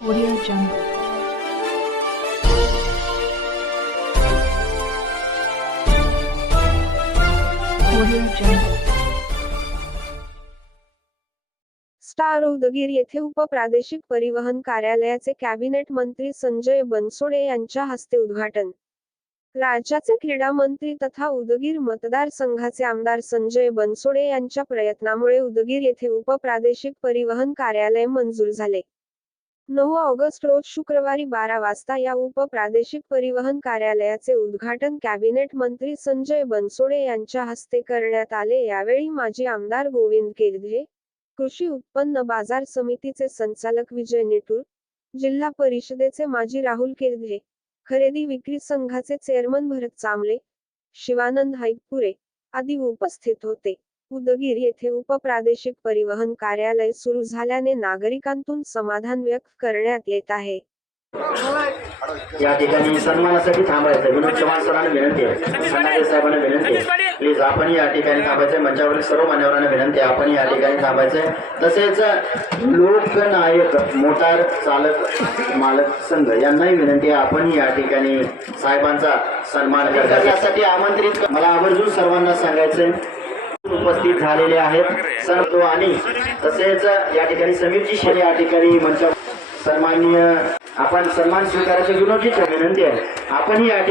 Audio Jungle. Audio Jungle. Star Udgir येथे उपप्रादेशिक परिवहन कार्यालयाचे कॅबिनेट मंत्री संजय बनसोडे यांच्या हस्ते उद्घाटन. राज्याचे क्रीडा मंत्री तथा उदगीर मतदारसंघाचे आमदार संजय बनसोडे यांच्या प्रयत्नामुळे उदगीर येथे उपप्रादेशिक परिवहन कार्यालय मंजूर झाले. 9 ऑगस्ट रोज शुक्रवारी 12 वाजता या उपप्रादेशिक परिवहन कार्यालयाचे उद्घाटन कॅबिनेट मंत्री संजय बनसोडे यांच्या हस्ते करण्यात आले. यावेळी माजी आमदार गोविंद केरधे, कृषी उत्पन्न बाजार समितीचे संचालक विजय निटूर, जिल्हा परिषदेचे माजी राहुल केरधे, खरेदी विक्री संघाचे चेअरमन भरत चांबले, शिवानंद हाईपुरे आदी उपस्थित होते. उदगीर येथे उपप्रादेशिक परिवहन कार्यालय सुरू झाल्याने नागरिकांतून समाधान व्यक्त करण्यात येत आहे. या ठिकाणी सन्मानासाठी थांबायचं. विनोद चव्हाण सरांना विनंती आहे, संघाचे साहेबांना विनंती आहे, प्लीज आपण या ठिकाणी थांबायचे. मंचावरील सर्व मान्यवरांना विनंती आहे, आपण या ठिकाणी थांबायचे. तसेच लोकनायक मोटार चालक मालक संघ यांनाही विनंती आहे, आपण या ठिकाणी साहेबांचा सन्मान करण्यासाठी यासाठी आमंत्रित. मला आवर्जून सर्वांना सांगायचंय, उपस्थित झालेले आहेत सर्व आणि तसेच या ठिकाणी समीरजी शेरे या ठिकाणी मंचावर सन्माननीय आपण सन्मान स्वीकारायचे. विनोदजी विनंती आहे, आपण या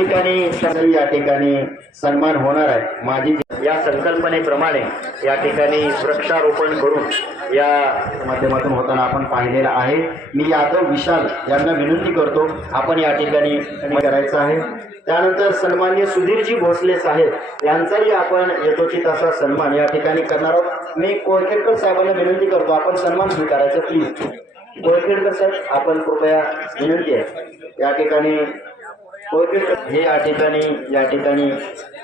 ठिकाणी सन्मान होणार आहे. माझी या संकल्पनेप्रमाणे या ठिकाणी वृक्षारोपण करून या माध्यमातून होताना आपण पाहिलेलं आहे. मी यादव विशाल यांना विनंती करतो, आपण या ठिकाणी करायचं आहे. त्यानंतर सन्माननीय सुधीरजी भोसले साहेब यांचाही आपण यथोचित असा सन्मान या ठिकाणी करणार आहोत. मी कोळखेडकर साहेबांना विनंती करतो, आपण सन्मान स्वीकारायचं. प्लीज कोळखेडकर साहेब, आपण कृपया विनंती आहे या ठिकाणी कोळखेडकर हे या ठिकाणी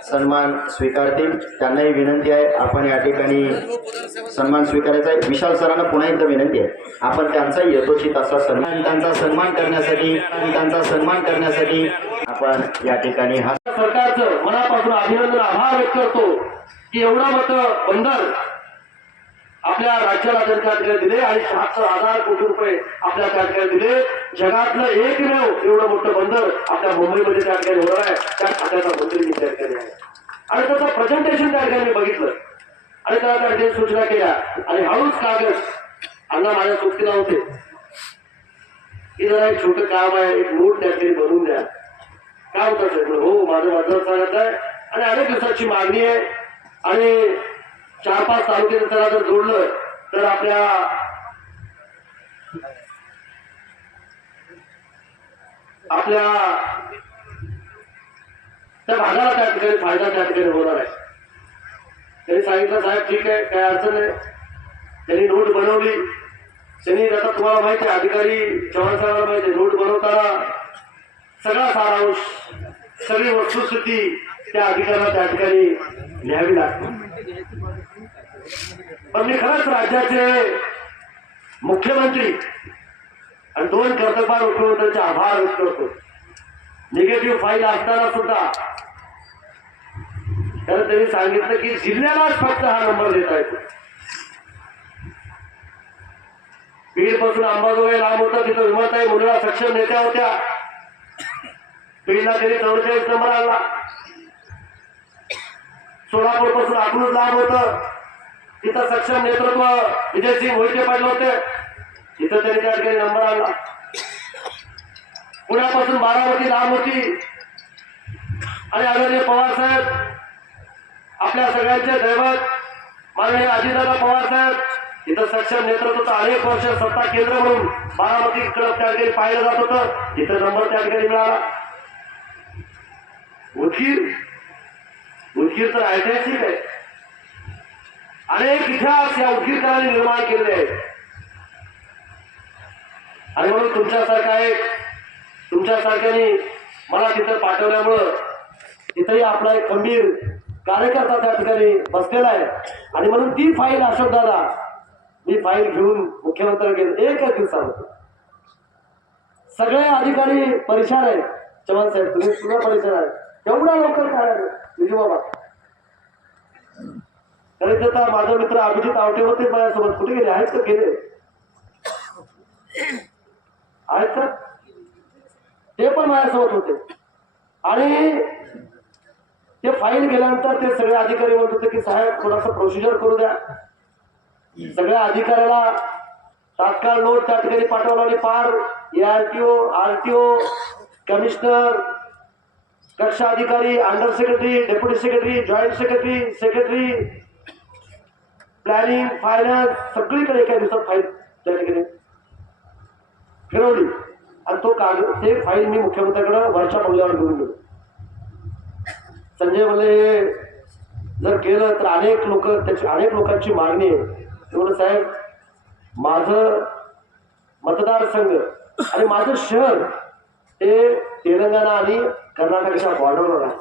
सन्मान स्वीकारतील. त्यांनाही विनंती आहे, आपण या ठिकाणी सन्मान स्वीकारायचा आहे. विशाल सरांना पुन्हा एकदा विनंती आहे, आपण त्यांचाही यथोचित असा त्यांचा सन्मान करण्यासाठी आपण या ठिकाणी हा सरकारचं मनापासून अभिनंदन आभार व्यक्त करतो की एवढं मोठं बंदर आपल्या राज्याला त्या ठिकाणी दिले आणि 76,000 कोटी रुपये आपल्या त्या ठिकाणी दिले. जगातलं एकमेव एवढं मोठं बंदर आपल्या मुंबईमध्ये त्या ठिकाणी होणार आहे. त्या खात्याचा मंत्री त्या ठिकाणी आहे आणि त्याचं प्रेझेंटेशन त्या ठिकाणी बघितलं आणि त्याला त्या ठिकाणी सूचना केल्या आणि हळूच कागद अण्णा माझ्या सोबतीला होते की जरा एक छोटं काम आहे, एक नोट त्या ठिकाणी बनवून द्या. काय होतं साहेब? हो, माझं मतदारसंघात आहे आणि अनेक दिवसाची मागणी आहे आणि 4-5 तालुक्याचं त्याला जर जोडलं तर आपल्या त्या भागाला त्या ठिकाणी फायदा त्या ठिकाणी होणार आहे. त्यांनी सांगितलं, साहेब ठीक आहे, काय अडचण नाही. त्यांनी नोट बनवली. त्यांनी आता तुम्हाला माहिती आहे, अधिकारी चव्हाण साहेबांना माहिती आहे, नोट बनवताना सगळा सारांश, सगळी वस्तुस्थिती त्या अधिकाऱ्याला त्या ठिकाणी लिहावी लागते. पण मी खरंच राज्याचे मुख्यमंत्री आणि 2 कर्तव्यवान मुख्यमंत्र्यांचे आभार व्यक्त करतो. निगेटिव्ह फाईल असताना सुद्धा कारण त्यांनी सांगितलं की जिल्ह्यालाच फक्त हा नंबर देता येतो. बीड पासून अंबाजोगाई लांब होता, तिथं विमाताई मुंडळा सक्षम नेत्या होत्या. बीडला त्यांनी 44 नंबर आणला. सोलापूर पासून अकलूज लांब होतं, तिथं सक्षम नेतृत्व विजयसिंग मोहिते पाटील होते, तिथं त्यांनी त्या ठिकाणी नंबर आणला. पुण्यापासून बारामती लांब होती आणि आदरणीय पवार साहेब आपल्या सगळ्यांचे दैवत माननीय अजितदादा पवार साहेब तिथं सक्षम नेतृत्व अनेक वर्ष सत्ता केंद्र म्हणून बारामती क्लब त्या ठिकाणी पाहिलं जात होतं, तिथं नंबर त्या ठिकाणी मिळाला. उदगीर तर ऐतिहासिक आहे. अनेक इतिहास या उदगीरकरांनी निर्माण केले आहेत आणि म्हणून तुमच्यासारख्याने मला तिथं पाठवल्यामुळं तिथंही आपला एक खंबीर कार्यकर्ता त्या ठिकाणी बसलेला आहे आणि म्हणून ती फाईल अशोक दादा मी फाईल घेऊन मुख्यमंत्र्यांकडे गेलो. एकच दिवसामध्ये सगळे अधिकारी परेशान आहेत. चव्हाण साहेब तुम्ही सुद्धा परेशान आहे, एवढा लवकर काय विजू बाबा. तरी त्याचा माझा मित्र अभिजित आवटे होते माझ्यासोबत, कुठे गेले आहेत का? गेले आहेत का? ते पण माझ्यासोबत होते आणि ते फाईल गेल्यानंतर ते सगळे अधिकारी म्हणत होते की साहेब थोडासा प्रोसिजर करू द्या. सगळ्या अधिकाऱ्याला तात्काळ नोट त्या ठिकाणी पाठवला आणि पार ARTO, RTO, कमिशनर, कक्षा अधिकारी, under secretary, deputy secretary, joint secretary, secretary, planning, finance सगळीकडे एका दिवसात फाईल त्या ठिकाणी फिरवली आणि तो कागद ते फाईल मी मुख्यमंत्र्याकडे वरच्या बंगल्यावर घेऊन गेलो. संजय म्हणले जर केलं तर अनेक लोकांची मागणी आहे. ते म्हणलं साहेब माझं मतदारसंघ आणि माझं शहर हे तेलंगणा आणि कर्नाटकच्या बॉर्डरवर आहे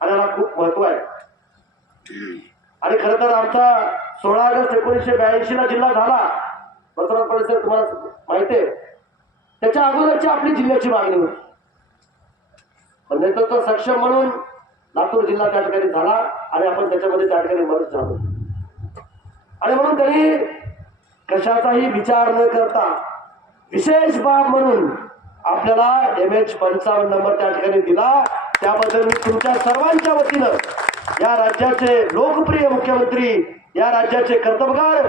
आणि याला खूप महत्व आहे. आणि खरं तर आमचा 16 ऑगस्ट 1982 ला जिल्हा झाला. बसवराज परिसर तुम्हाला माहिती आहे. त्याच्या अगोदरची आपली जिल्ह्याची मागणी होती. पण नेतृत्व सक्षम म्हणून लातूर जिल्हा त्या ठिकाणी झाला आणि आपण त्याच्यामध्ये त्या ठिकाणी मदत झालो. आणि म्हणून त्यांनी कशाचाही विचार न करता विशेष बाब म्हणून आपल्याला MH 55 नंबर त्या ठिकाणी दिला. त्याबद्दल मी तुमच्या सर्वांच्या वतीनं या राज्याचे लोकप्रिय मुख्यमंत्री, या राज्याचे कर्तबगार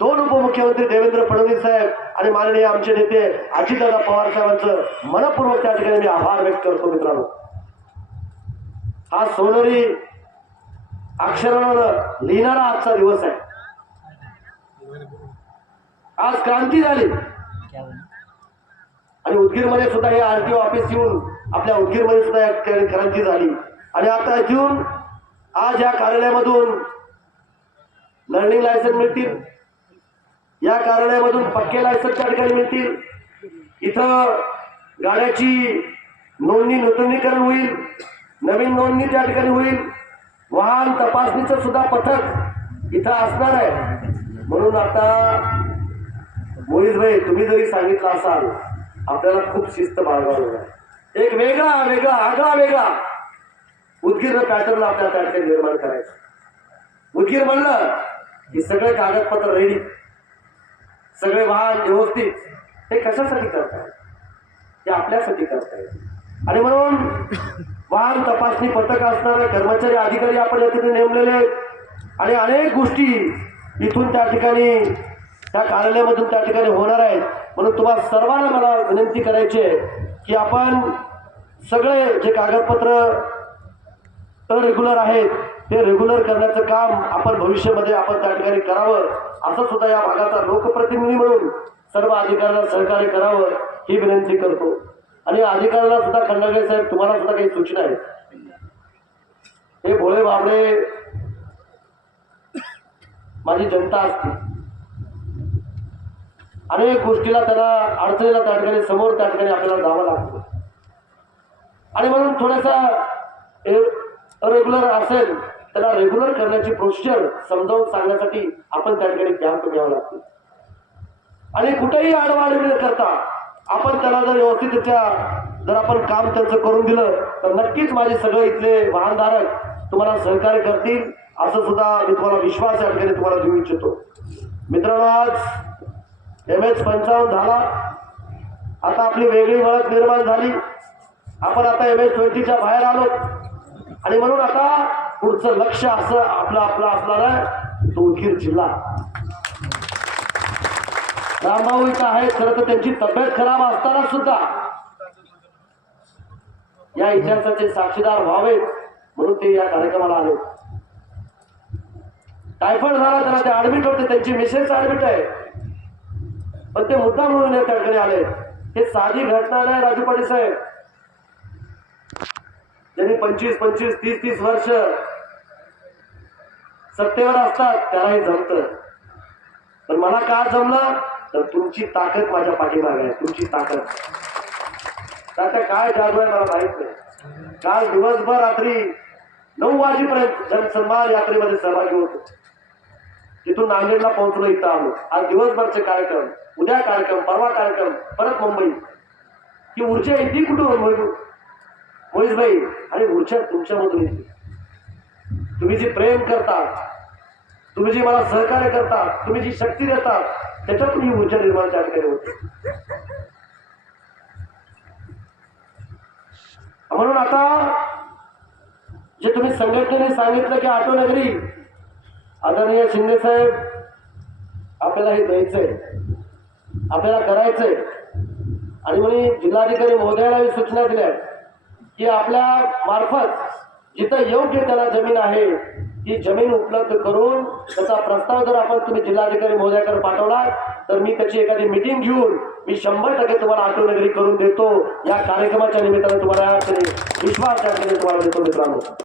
2 उपमुख्यमंत्री देवेंद्र फडणवीस साहेब आणि माननीय आमचे नेते अजितदादा पवार साहेबांचं मनपूर्वक त्या ठिकाणी मी आभार व्यक्त करतो. मित्रांनो, हा सोनेरी अक्षरानं लिहिणारा आजचा दिवस आहे. आज क्रांती झाली आणि उदगीरमध्ये सुद्धा हे RTO ऑफिस येऊन आपल्या उदगीरमध्ये सुद्धा क्रांती झाली. आणि आता येऊन आज या कार्यालयामधून लर्निंग लायसन्स मिळतील, या कार्यालयामधून पक्के लायसन्स त्या ठिकाणी मिळतील. इथं गाड्याची नोंदणी नूतनीकरण होईल, नवीन नोंदणी त्या ठिकाणी होईल. वाहन तपासणीचं सुद्धा पथक इथं असणार आहे. म्हणून आता मोहित भाई तुम्ही जरी सांगितलं असाल आपल्याला खूप शिस्त बाळगावं लागेल. एक वेगळा उदगीर पॅटर्न आपल्याला त्या ठिकाणी निर्माण करायचं. उदगीर म्हणलं की सगळे कागदपत्र रेडी, सगळे वाहन व्यवस्थित. हे कशासाठी करताय? ते आपल्यासाठी करताय. आणि म्हणून वाहन तपासणी पथक असणारे कर्मचारी अधिकारी आपण या ठिकाणी नेमलेले आहेत आणि अनेक गोष्टी इथून त्या ठिकाणी त्या कार्यालयामधून त्या ठिकाणी होणार आहेत. म्हणून तुम्हाला सर्वांना मला विनंती करायची आहे की आपण सगळे जे कागदपत्र रेग्युलर आहेत ते रेग्युलर करण्याचं काम आपण भविष्यामध्ये आपण त्या ठिकाणी करावं. असं सुद्धा या भागाचा लोकप्रतिनिधी म्हणून सर्व अधिकाऱ्यांना सहकार्य करावं ही विनंती करतो. आणि अधिकाऱ्यांना सुद्धा खंडागळे साहेब तुम्हाला सुद्धा काही सूचना आहेत. हे भोळे बाबडे माझी जनता असते. अनेक गोष्टीला त्यांना अडचणीला त्या ठिकाणी समोर त्या ठिकाणी आपल्याला जावं लागतं. आणि म्हणून थोडासा रेग्युलर असेल त्याला रेग्युलर करण्याची प्रोसिजर समजावून सांगण्यासाठी आपण त्या ठिकाणी कॅम्प घ्यावं लागतो. आणि कुठेही आडवाड न करता आपण त्याला जर व्यवस्थितरित्या जर आपण काम त्यांचं करून दिलं तर नक्कीच माझे सगळे इथले वाहनधारक तुम्हाला सहकार्य करतील. असं सुद्धा मी तुम्हाला विश्वास या ठिकाणी तुम्हाला देऊ इच्छितो. मित्रांनो, आज MH 55 झाला. आता आपली वेगळी ओळख निर्माण झाली. आपण आता MH 20च्या बाहेर आलो आणि म्हणून आता पुढचं लक्ष असं आपलं असणार आहे तो उदगीर जिल्हा. रामभाऊ इथं आहेत. खरं तर त्यांची तब्येत खराब असताना सुद्धा या इतिहासाचे साक्षीदार व्हावेत म्हणून ते या कार्यक्रमाला आले. टायफॉइड झाला त्याला ते ऍडमिट होते. त्यांची मिसेस ऍडमिट आहे पण ते मुद्दा म्हणून या ठिकाणी आले. हे साधी घटना नाही राजू पाटील साहेब. ज्यांनी 25-25, 30-30 वर्ष सत्तेवर असतात त्याला हे जमतं. पण मला का जमलं तर तुमची ताकद माझ्या पाठीमागे आहे. तुमची ताकद त्याचा काय जादू आहे मला माहित नाही. काल दिवसभर रात्री 9 वाजेपर्यंत जनसन्मान यात्रेमध्ये सहभागी होतो. तिथून नांदेडला पोहोचलो, इथं आलो. आज दिवसभरचे कार्यक्रम, उद्या कार्यक्रम, परवा कार्यक्रम, परत मुंबई. ही ऊर्जा येते कुठून मोहित भाई? आणि ऊर्जा तुमच्यामधून येते. तुम्ही जी प्रेम करता, तुम्ही जी मला सहकार्य करता, तुम्ही जी शक्ती देता त्याच्यातून ही ऊर्जा निर्माण त्या ठिकाणी होते. म्हणून आता जे तुम्ही संघटनेने सांगितलं की आटोनगरी, आदरणीय शिंदे साहेब, आपल्याला हे द्यायचंय, आपल्याला करायचंय. आणि म्हणून जिल्हाधिकारी महोदयाला सूचना दिल्या की आपल्या मार्फत जिथं योग्य त्याला जमीन आहे ती जमीन उपलब्ध करून त्याचा प्रस्ताव जर आपण तुम्ही जिल्हाधिकारी महोदयाकडे पाठवला तर मी त्याची एखादी मीटिंग घेऊन मी 100% तुम्हाला आटोनगरी करून देतो. या कार्यक्रमाच्या निमित्ताने तुम्हाला या विश्वास तुम्हाला देतो मित्रांनो.